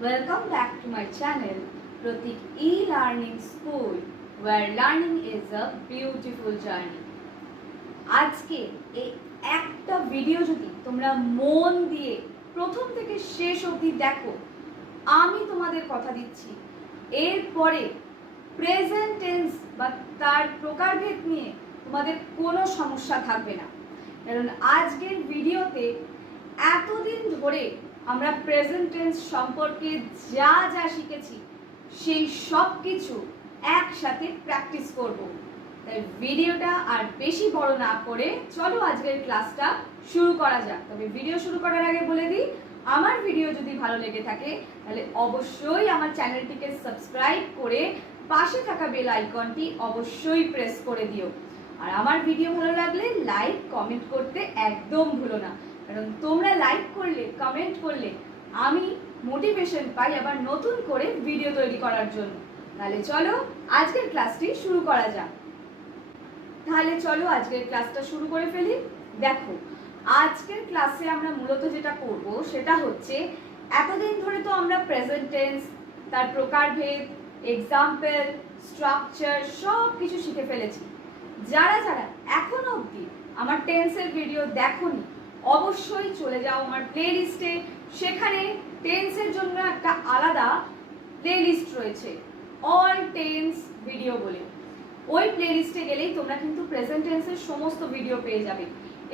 Welcome back to my channel Pratik E-Learning School where learning is a beautiful journey. আজকে এই একটা video যদি তোমরা মন দিয়ে প্রথম থেকে শেষ অবধি দেখো, আমি তোমাদের কথা দিচ্ছি এরপরে প্রেজেন্ট টেন্স বা তার প্রকারভেদ নিয়ে তোমাদের কোনো সমস্যা থাকবে না। কারণ আজকের ভিডিওতে এতদিন ধরে আমরা প্রেজেন্ট টেন্স সম্পর্কে যা যা শিখেছি সেই সব কিছু একসাথে প্র্যাকটিস করব। তাই ভিডিওটা আর বেশি বড় না করে চলো আজকের ক্লাসটা শুরু করা যাক। তবে ভিডিও শুরু করার আগে বলে দিই, আমার ভিডিও যদি ভালো লেগে থাকে তাহলে অবশ্যই আমার চ্যানেলটিকে সাবস্ক্রাইব করে পাশে থাকা বেল আইকনটি অবশ্যই প্রেস করে দিও। আর আমার ভিডিও ভালো লাগলে লাইক কমেন্ট করতে একদম ভুলো না, কারণ তোমরা লাইক করলে কমেন্ট করলে আমি মোটিভেশন পাই আবার নতুন করে ভিডিও তৈরি করার জন্য। তাহলে চলো আজকের ক্লাসটি শুরু করা যাক। আজকের ক্লাসটা শুরু করে ফেলি। দেখো, আজকের ক্লাসে আমরা মূলত যেটা করব সেটা হচ্ছে, এতদিন ধরে তো আমরা প্রেজেন্ট টেন্স, তার প্রকারভেদ, এক্সাম্পল, স্ট্রাকচার সব কিছু শিখে ফেলেছি। যারা যারা এখনো অবধি আমার টেন্সের ভিডিও দেখোনি অবশ্যই চলে যাও আমার প্লেলিস্টে। সেখানে টেন্সের জন্য একটা আলাদা প্লেলিস্ট রয়েছে, অল টেন্স ভিডিও বলে। ওই প্লেলিস্টে গেলেই তোমরা কিন্তু প্রেজেন্ট টেন্সের সমস্ত ভিডিও পেয়ে যাবে,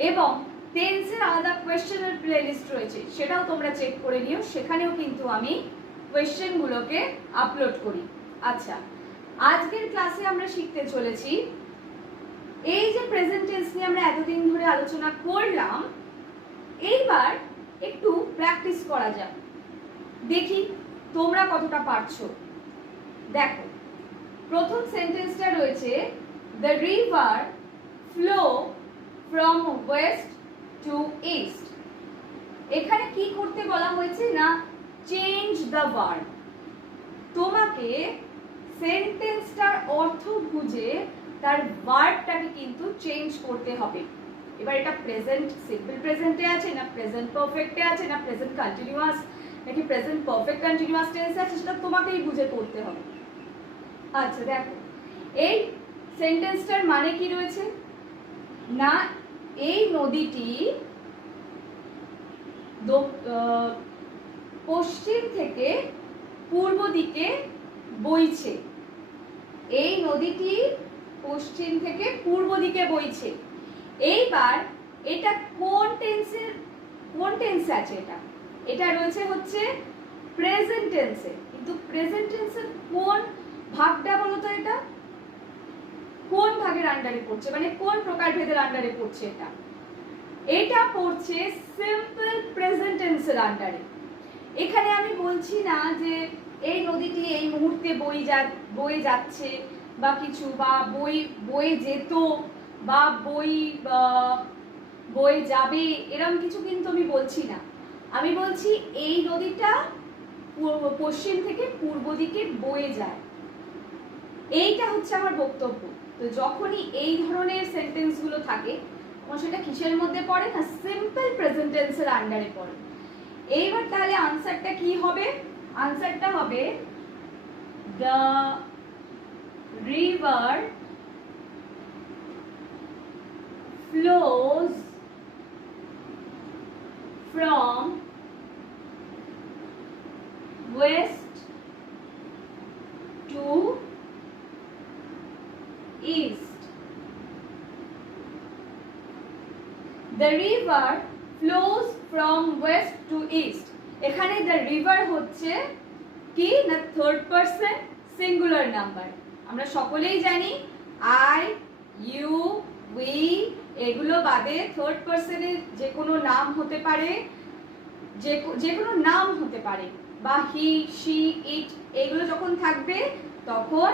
এবং টেন্সের আলাদা কোয়েশ্চেনের প্লেলিস্ট রয়েছে, সেটাও তোমরা চেক করে নিও। সেখানেও কিন্তু আমি কোয়েশ্চেনগুলোকে আপলোড করি। আচ্ছা, আজকের ক্লাসে আমরা শিখতে চলেছি এই যে প্রেজেন্ট টেন্স নিয়ে আমরা এতদিন ধরে আলোচনা করলাম, এইবার একটু প্র্যাকটিস করা যাক, দেখি তোমরা কতটা পারছো। দেখো, প্রথম সেন্টেন্সটা রয়েছে, the river flow from west to east. এখানে কি করতে বলা হয়েছে না, চেঞ্জ দ্য ভার্ব। তোমাকে সেন্টেন্সটার অর্থ বুঝে তার ভার্বটাকে কিন্তু চেঞ্জ করতে হবে। এবার এটা প্রেজেন্ট সিম্পল প্রেজেন্টে আছে না প্রেজেন্ট পারফেক্টে আছে না প্রেজেন্ট কন্টিনিউয়াস নাকি প্রেজেন্ট পারফেক্ট কন্টিনিউয়াস টেন্সে আছে, সেটা তোমাকেই বুঝে করতে হবে। আচ্ছা দেখো, এই সেন্টেন্সটার মানে কি রয়েছে না, এই নদীটি পশ্চিম থেকে পূর্ব দিকে বইছে। এই নদীটি পশ্চিম থেকে পূর্ব দিকে বইছে। এইবার এটা কোন টেন্সে আছে? এটা রয়েছে হচ্ছে প্রেজেন্ট টেন্সে। কিন্তু প্রেজেন্ট টেন্সের কোন ভাগটা বলো তো, এটা কোন ভাগের আন্ডারে পড়ছে, মানে কোন প্রকারভেদের আন্ডারে পড়ছে? এটা পড়ছে সিম্পল প্রেজেন্ট টেন্সের আন্ডারে। এখানে আমি বলছি না যে এই নদীটি এই মুহূর্তে বয়ে যাচ্ছে বা কিছু, বা বয়ে যেত বা বয়ে যাবে, এরকম কিছু কিন্তু আমি বলছি না। আমি বলছি এই নদীটা পশ্চিম থেকে পূর্ব দিকে বয়ে যায়, এইটা হচ্ছে আমার বক্তব্য। তো যখনই এই ধরনের সেন্টেন্সগুলো থাকে তখন সেটা কিসের মধ্যে পড়ে না, সিম্পল প্রেজেন্ট টেন্সের আন্ডারে পড়ে। এইবার তাহলে আনসারটা কি হবে? আনসারটা হবে, the river flows from west to east. The river flows from west to east. এখানে the river হচ্ছে কি না, থার্ড পারসন সিঙ্গুলার নাম্বার। আমরা সকলেই জানি আই, ইউ, উই এগুলো বাদে থার্ড পারসনের যে কোনো নাম হতে পারে, যে কোনো নাম হতে পারে, বা হি, শি, ইট এগুলো যখন থাকবে তখন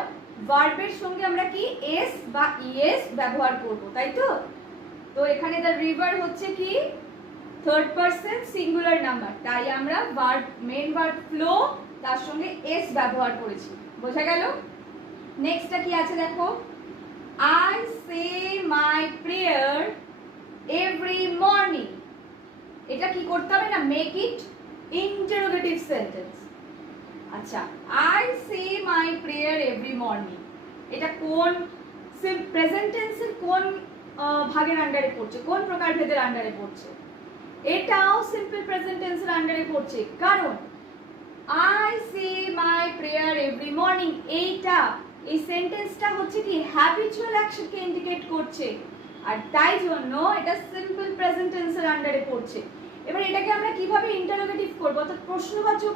ভার্বের সঙ্গে আমরা কি এস বা ইএস ব্যবহার করব, তাই তো? তো এখানে দ্য রিভার হচ্ছে কি থার্ড পারসন সিঙ্গুলার নাম্বার, তাই আমরা ভার্ব, মেইন ভার্ব ফ্লো, তার সঙ্গে এস ব্যবহার করেছি। বোঝা গেল? নেক্সটটা কি আছে দেখো, I say my prayer every morning. এটা কি করতে হবে না, মেক ইট ইন্টারোগেটিভ সেন্টেন্স। আচ্ছা, I say my prayer every morning, এটা কোন প্রেজেন্ট টেন্সের কোন ভাগের আন্ডারে পড়ছে, কোন প্রকারভেদের আন্ডারে পড়ছে? এটাও সিম্পল প্রেজেন্ট টেন্সের আন্ডারে পড়ছে, কারণ I say my prayer every morning এইটা, এই সেন্টেন্সটা হচ্ছে কি হ্যাবিচুয়াল অ্যাকশনকে ইন্ডিকেট করছে, আর তাই জন্য এটা সিম্পল প্রেজেন্ট টেন্সের আন্ডারে পড়ছে। এবার এটাকে আমরা কিভাবে ইন্টারোগেটিভ করব, অর্থাৎ প্রশ্নবাচক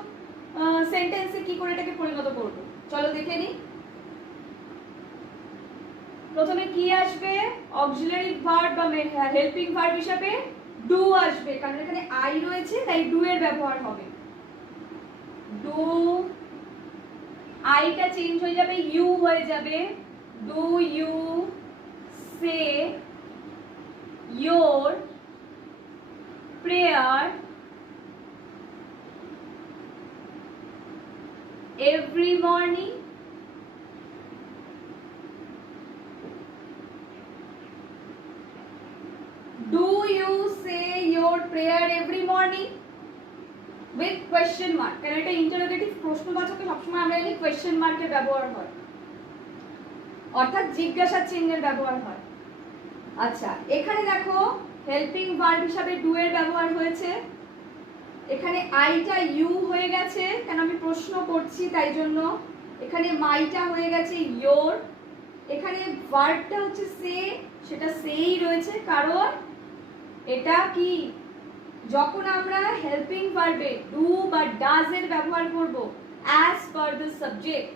সেন্টেন্সে কি করে এটাকে পরিণত করব, চলো দেখে নিই। প্রথমে কি আসবে? অক্সিলারি ভার্ব বা হেল্পিং ভার্ব হিসাবে ডু আসবে, কারণ এখানে আই রয়েছে তাই ডু এর ব্যবহার হবে। ডু, আইটা চেঞ্জ হয়ে যাবে, ইউ হয়ে যাবে। Do you say your prayer every morning? Do you say your prayer every morning? With question mark, কারণ এটা ইন্টারোগেটিভ প্রশ্নবাচকে সবসময় আমরা জানি কোয়েশ্চেন মার্কের ব্যবহার হয়, অর্থাৎ জিজ্ঞাসা চিহ্নের ব্যবহার হয়। আচ্ছা, এখানে দেখো হেল্পিং ভার্ব হিসাবে ডু এর ব্যবহার হয়েছে, এখানে আইটা ইউ হয়ে গেছে, কেন আমি প্রশ্ন করছি তাই জন্য। এখানে মাইটা হয়ে গেছে ইয়োর, এখানে ভার্বটা হচ্ছে সে, সেটা সেই রয়েছে, কারণ এটা কি যখন আমরা হেল্পিং ভার্বে ডু বা ডাজ এর ব্যবহার করব অ্যাজ পার দ্য সাবজেক্ট,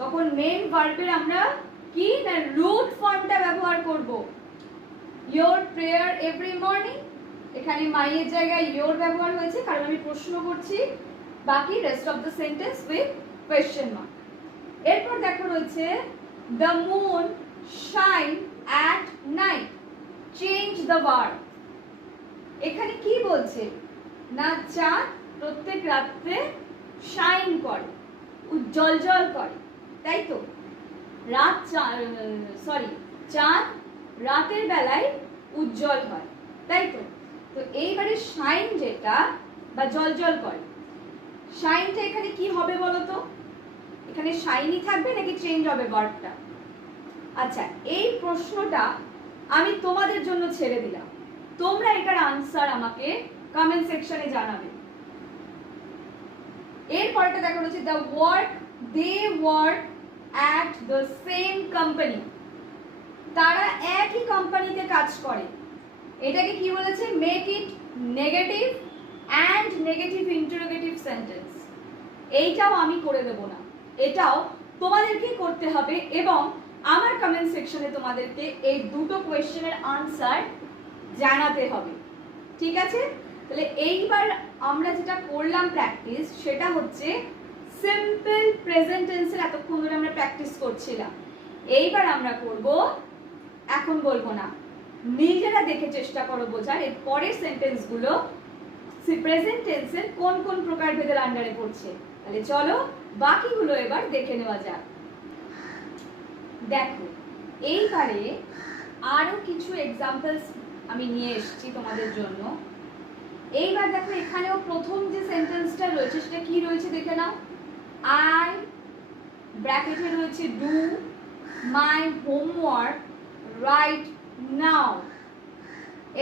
তখন মেইন ভার্বের আমরা কি না রুট ফর্মটা ব্যবহার করব। ইয়োর প্রেয়ার এভরি মর্নিং, এখানে মাইয়ের জায়গায় ইয়োর ব্যবহার হয়েছে কারণ আমি প্রশ্ন করছি, বাকি rest of the sentence with question mark. এরপর দেখো রয়েছে the moon shine at night, change the verb. এখানে কি বলছে না চাঁদ প্রত্যেক রাত্রে শাইন করে, উজ্জ্বল করে, তাই তো? চাঁদ রাতের বেলায় উজ্জ্বল হয়, তাই তো? তো এইবারে শাইন যেটা বা জল করে, শাইনটা এখানে কি হবে বলো তো? এখানে শাইনই থাকবে নাকি চেঞ্জ হবে ভার্বটা? আচ্ছা, এই প্রশ্নটা আমি তোমাদের জন্য ছেড়ে দিলাম, তোমরা এটার আনসার আমাকে কমেন্ট সেকশনে জানাবে। এরপরটা দেখো হচ্ছে the work they work at the same company, তারা একই কোম্পানিতে কাজ করে। এটাকে কি বলেছে? Make it negative and negative interrogative sentence. এইটাও আমি করে দেব না, এটাও তোমাদেরকে করতে হবে এবং আমার কমেন্ট সেকশনে তোমাদেরকে এই দুটো কোয়েশ্চেনের আনসার জানাতে হবে, ঠিক আছে? তাহলে এইবার আমরা যেটা করলাম প্র্যাকটিস, সেটা হচ্ছে সিম্পল প্রেজেন্ট টেন্সের এতক্ষণ ধরে আমরা প্র্যাকটিস করছিলাম। এইবার আমরা করব, এখন বলবো না, নিজেরা দেখে চেষ্টা করো বোঝার এর পরের সেন্টেন্সগুলো প্রেজেন্ট টেন্সের কোন কোন প্রকারভেদের আন্ডারে পড়ছে। তাহলে চলো বাকিগুলো এবার দেখে নেওয়া যাক। দেখো, এইবারে আরো কিছু এক্সাম্পলস আমি নিয়ে এসেছি তোমাদের জন্য। এইবার দেখো এখানেও প্রথম যে সেন্টেন্সটা রয়েছে সেটা কি রয়েছে দেখে নাও। আই ব্র্যাকেটে রয়েছে do my homework right now,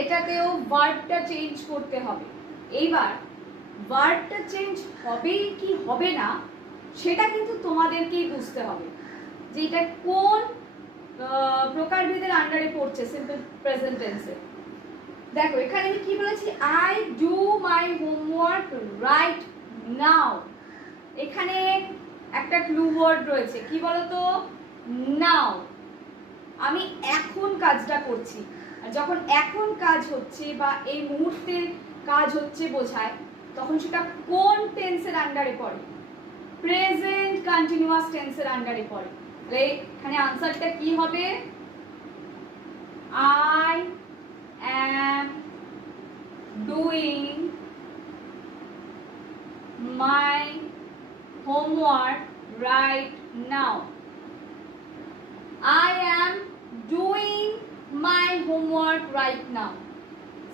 এটাতেও ভার্বটা চেঞ্জ করতে হবে। এইবার ভার্বটা চেঞ্জ হবে কি হবে না সেটা কিন্তু তোমাদেরকেই বুঝতে হবে যে এটা কোন প্রকারভেদের আন্ডারে পড়ছে সিম্পল প্রেজেন্ট টেন্সে। দেখো এখানে আমি কি বলেছি, I do my homework right now, এখানে একটা ক্লু ওয়ার্ড রয়েছে, কি বলতো? নাও। আমি এখন কাজটা করছি, আর যখন এখন কাজ হচ্ছে বা এই মুহূর্তে কাজ হচ্ছে বোঝায়, তখন সেটা কোন টেন্সের আন্ডারে পড়ে? প্রেজেন্ট কন্টিনিউয়াস টেন্সের আন্ডারে পড়ে। তাহলে এখানে আনসারটা কি হবে? I am doing my homework right now. I am doing my homework right now.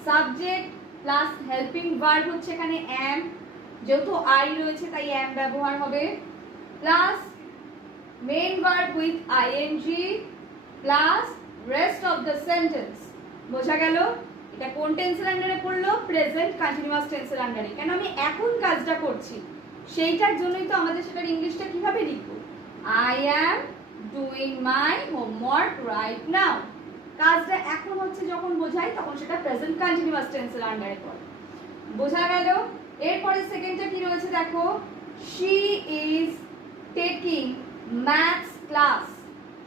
Subject plus helping verb হচ্ছে এখানে am, যেহেতু আই রয়েছে তাই am ব্যবহার হবে, plus main verb with ING plus rest of the sentence. বোঝা গেল? এটা কোন টেন্সের আন্ডারে পড়লো? প্রেজেন্ট কন্টিনিউয়াস টেন্সের আন্ডারে। কেন আমি এখন কাজটা করছি, সেইটার জন্যই তো আমাদের সেটার ইংলিশটা কিভাবে লিখবো? I am doing my homework right now. কাজটা এখন হচ্ছে যখন বোঝাই তখন সেটা প্রেজেন্ট কন্টিনিউয়াস টেন্সের আন্ডারে পড়ে। বোঝা গেল? এরপরে সেকেন্ডটা কি রয়েছে দেখো, she is taking maths class.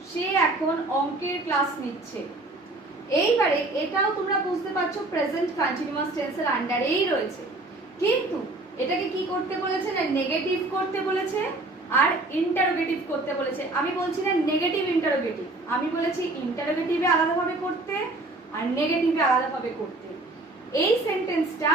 সে এখন অঙ্কের ক্লাস নিচ্ছে। এইবারে এটাও তোমরা বুঝতে পারছো প্রেজেন্ট কন্টিনিউয়াস টেন্সের আন্ডারেই রয়েছে, কিন্তু এটাকে কি করতে বলেছে না নেগেটিভ করতে বলেছে আর ইন্টারোগেটিভ করতে বলেছে। আমি বলছি না নেগেটিভ ইন্টারোগেটিভ, আমি বলেছি ইন্টারোগেটিভে আলাদাভাবে করতে আর নেগেটিভে আলাদাভাবে করতে। এই সেন্টেন্সটা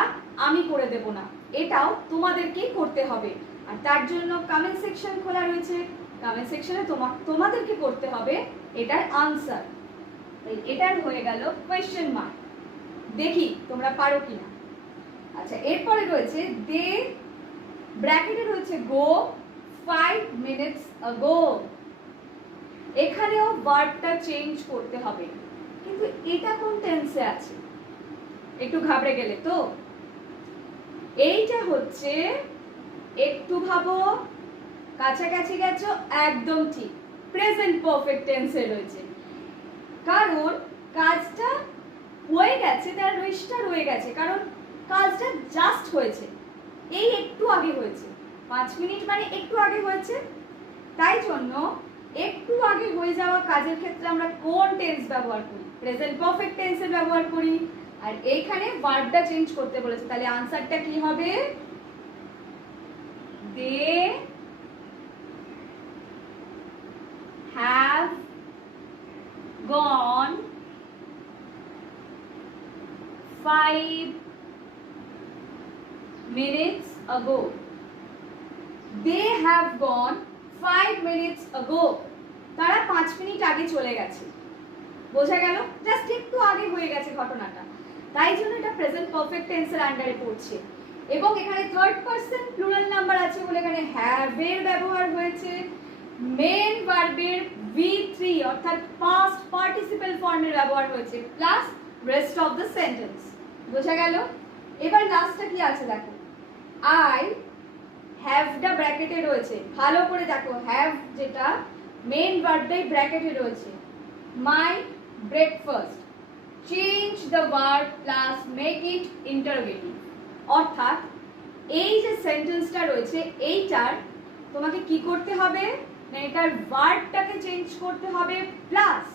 আমি করে দেব না, এটাও তোমাদেরকেই করতে হবে। আর তার জন্য কমেন্ট সেকশন খোলা রয়েছে, কমেন্ট সেকশনে তোমাদেরকে করতে হবে এটার আনসার। এটার হয়ে গেল কোয়েশ্চেন মার্ক। দেখি তোমরা পারো কিনা। আচ্ছা, এরপরে রয়েছে দে, ব্র্যাকেটে রয়েছে গো 5 minutes ago। এখানেও ভার্বটা চেঞ্জ করতে হবে, কিন্তু এটা কোন টেন্সে আছে? একটু ঘাবড়ে গেলে তো? এইটা হচ্ছে, একটু ভাবো, কাছাকাছি গেছো, একদম ঠিক, প্রেজেন্ট পারফেক্ট টেন্সে রয়েছে। কারণ কাজটা হয়ে গেছে, তার রেস্টটা রয়ে গেছে, কারণ কাজটা জাস্ট হয়েছে, এই একটু আগে হয়েছে। 5 মিনিট মানে একটু আগে হয়েছে, তাই জন্য একটু আগে হয়ে যাওয়া কাজের ক্ষেত্রে আমরা কোন টেন্স ব্যবহার করি? প্রেজেন্ট পারফেক্ট টেন্সের ব্যবহার করি। আর এইখানে ভার্বটা চেঞ্জ করতে বলেছে, তাহলে আনসারটা কি হবে? They have gone 5 minutes ago। They have gone 5 minutes ago। তারা 5 মিনিট আগে চলে গেছে। বোঝা গেল? জাস্ট একটু আগে হয়ে গেছে ঘটনাটা, তাই জন্য এটা প্রেজেন্ট পারফেক্ট টেন্সের আন্ডারে পড়ছে। এবং এখানে থার্ড পারসন প্লুরাল নাম্বার আছে বলে এখানে হ্যাভ এর ব্যবহার হয়েছে। মেন ভার্বের V3 অর্থাৎ পাস্ট পার্টিসিপল ফর্মের ব্যবহার হয়েছে, plus rest of the sentence. বোঝা গেল? এবার লাস্টটা কি আছে দেখো, আই হ্যাভটা ব্র্যাকেটে রয়েছে, ভালো করে দেখো, হ্যাভ যেটা মেন ভার্বটাই ব্র্যাকেটে রয়েছে। My breakfast, change the verb plus make it interrogative. অর্থাৎ এই যে সেন্টেন্সটা রয়েছে এইটার তোমাকে কি করতে হবে না, এটার ভার্বটাকে চেঞ্জ করতে হবে, প্লাস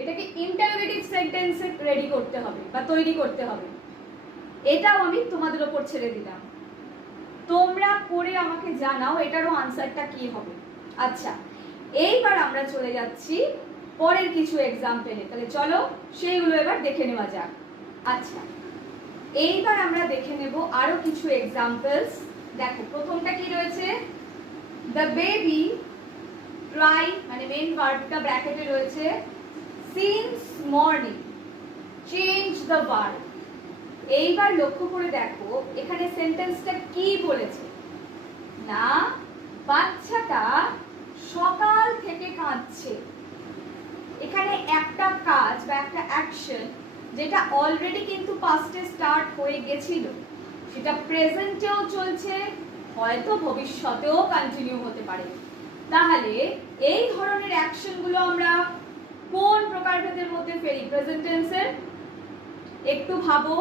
এটাকে ইন্টারোগেটিভ সেন্টেন্সে রেডি করতে হবে বা তৈরি করতে হবে। এটাও আমি তোমাদের উপর ছেড়ে দিলাম, তোমরা করে আমাকে জানাও এটারও আনসারটা কি হবে। আচ্ছা, এইবার আমরা চলে যাচ্ছি পরের কিছু এক্সাম্পলে, তাহলে চলো সেইগুলো এবার দেখে নেওয়া যাক। আচ্ছা, এইবার আমরা দেখে নেব আরো কিছু এক্সাম্পলস। দেখো প্রথমটা কি রয়েছে, দ্য বেবি ক্রাই, মানে মেন ভার্বটা ব্র্যাকেটে রয়েছে, since morning, change the verb. এইবার লক্ষ্য করে দেখো এখানে সেন্টেন্সটা কি বলেছে না, বাচ্চাটা সকাল থেকে কাঁদছে। এখানে একটা কাজ বা একটা অ্যাকশন যেটা অলরেডি কিন্তু পাস্টে স্টার্ট হয়ে গেছিল, সেটা প্রেজেন্টেও চলছে, হয়তো ভবিষ্যতেও কন্টিনিউ হতে পারে। তাহলে এই ধরনের অ্যাকশনগুলো আমরা কোন প্রকারভেদের মধ্যে ফেলি প্রেজেন্ট টেন্সের? একটু ভাবো,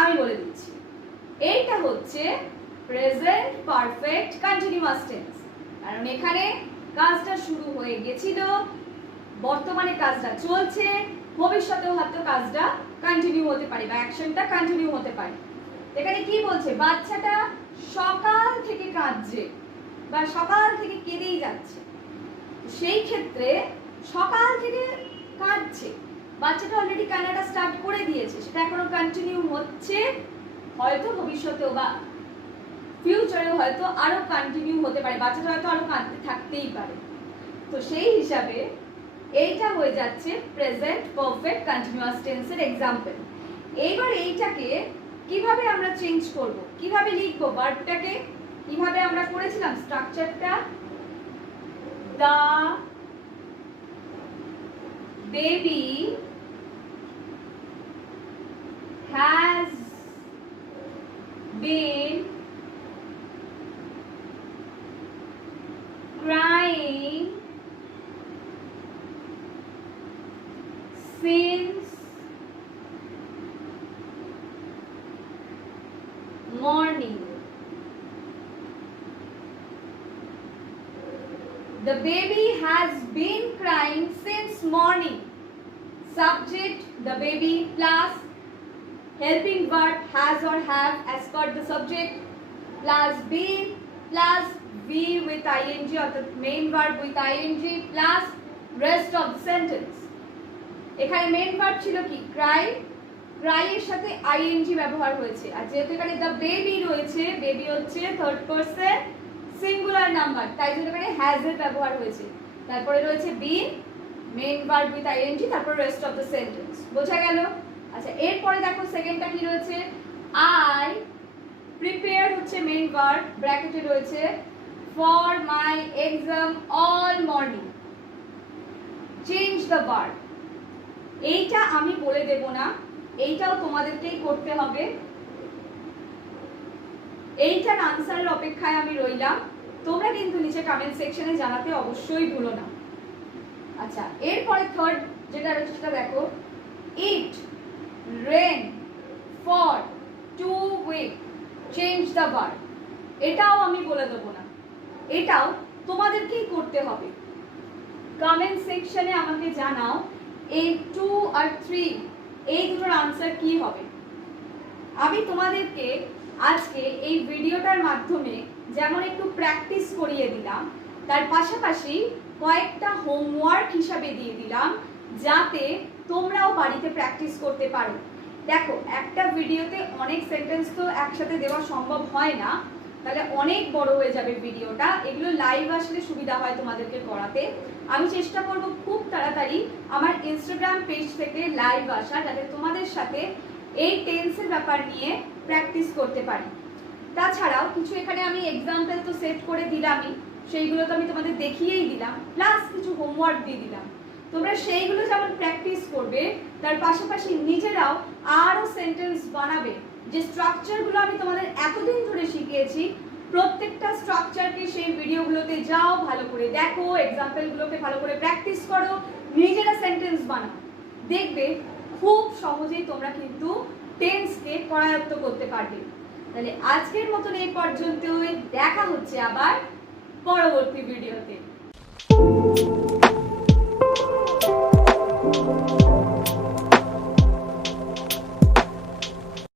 আমি বলে দিচ্ছি। এইটা হচ্ছে প্রেজেন্ট পারফেক্ট কন্টিনিউয়াস টেন্স, কারণ এখানে কাজটা শুরু হয়ে গেছিল, বর্তমানে কাজটা চলছে, ভবিষ্যতেও হয়তো কাজটা কন্টিনিউ হতে পারে বা অ্যাকশনটা কন্টিনিউ হতে পারে। এখানে কি বলছে, বাচ্চাটা সকাল থেকে কাঁদছে বা সকাল থেকে কেঁদেই যাচ্ছে। সেই ক্ষেত্রে সকাল থেকে কাঁদছে, বাচ্চাটা অলরেডি কান্নাটা স্টার্ট করে দিয়েছে, সেটা এখনো কন্টিনিউ হচ্ছে, হয়তো ভবিষ্যতেও বা ফিউচারেও হয়তো আরো কন্টিনিউ হতে পারে, বাচ্চাটা হয়তো আরো কাঁদতে থাকতেই পারে। তো সেই হিসাবে এইটা হয়ে যাচ্ছে প্রেজেন্ট পারফেক্ট কন্টিনিউয়াস টেন্সের এক্সাম্পল। এইবার এইটাকে কিভাবে আমরা চেঞ্জ করব, কিভাবে লিখবো ভার্বটাকে, কিভাবে আমরা করেছিলাম স্ট্রাকচারটা, the baby has been crying since morning. The baby has been crying since morning. Subject the baby plus helping verb has or have as per the subject plus been plus be with ing or the main verb with ing plus rest of the sentence. এখানে main verb ছিল কি Cry, Cry এর সাথে ING ব্যবহার হয়েছে। আর যেহেতু এখানে the baby রয়েছে, বেবি হচ্ছে থার্ড পারসন সিঙ্গুলার নাম্বার, তাই জন্য এখানে হ্যাজ এর ব্যবহার হয়েছে। তারপরে রয়েছে বিন, মেইন ভার্ব উইথ আইএনজি, তারপর রেস্ট অফ দ্য সেন্টেন্স। বোঝা গেল? আচ্ছা, এরপরে দেখো সেকেন্ডটা কি রয়েছে, আই প্রিপেয়ার হচ্ছে মেইন ভার্ব, ব্র্যাকেটে রয়েছে for my exam all morning. Change the verb, এইটা আমি বলে দেব না, এইটাও তোমাদেরকেই করতে হবে। এইটার আনসারের অপেক্ষায় আমি রইলাম, তোমরা কিন্তু নিচে কমেন্ট সেকশনে জানাতে অবশ্যই ভুলো না। আচ্ছা, এরপরে থার্ড যেটা রয়েছে সেটা দেখো, it rain for 2 week, change the verb. এটাও আমি বলে দেবো না, এটাও তোমাদেরকেই করতে হবে। কমেন্ট সেকশনে আমাকে জানাও এই 2 আর 3 এই দুটোর আনসার কি হবে। আমি তোমাদেরকে আজকে এই ভিডিওটার মাধ্যমে যেমন একটু প্র্যাকটিস করিয়ে দিলাম, তার পাশাপাশি কয়েকটা হোমওয়ার্ক হিসাবে দিয়ে দিলাম, যাতে তোমরাও বাড়িতে প্র্যাকটিস করতে পারো। দেখো, একটা ভিডিওতে অনেক সেন্টেন্স তো একসাথে দেওয়া সম্ভব হয় না, তাহলে অনেক বড় হয়ে যাবে ভিডিওটা। এগুলো লাইভ আসলে সুবিধা হয় তোমাদেরকে করাতে। আমি চেষ্টা করব খুব তাড়াতাড়ি আমার ইনস্টাগ্রাম পেজ থেকে লাইভ আসা, যাতে তোমাদের সাথে এই টেন্সের ব্যাপার নিয়ে প্র্যাকটিস করতে পারি। তাছাড়াও কিছু এখানে আমি এক্সাম্পল তো সেট করে দিলামই, সেইগুলো তো আমি তোমাদের দেখিয়েই দিলাম, প্লাস কিছু হোমওয়ার্ক দিয়ে দিলাম। তোমরা সেইগুলো যেমন প্র্যাকটিস করবে, তার পাশাপাশি নিজেরাও আরও সেন্টেন্স বানাবে। যে স্ট্রাকচারগুলো আমি তোমাদের এতদিন ধরে শিখিয়েছি, প্রত্যেকটা স্ট্রাকচারকে সেই ভিডিওগুলোতে যাও, ভালো করে দেখো, এক্সাম্পলগুলোকে ভালো করে প্র্যাকটিস করো, নিজেরা সেন্টেন্স বানাও। দেখবে খুব সহজেই তোমরা কিন্তু টেন্সকে করায়ত্ত করতে পারবে। তাহলে আজকের মতন এই পর্যন্তই, দেখা হচ্ছে আবার পরবর্তী ভিডিওতে।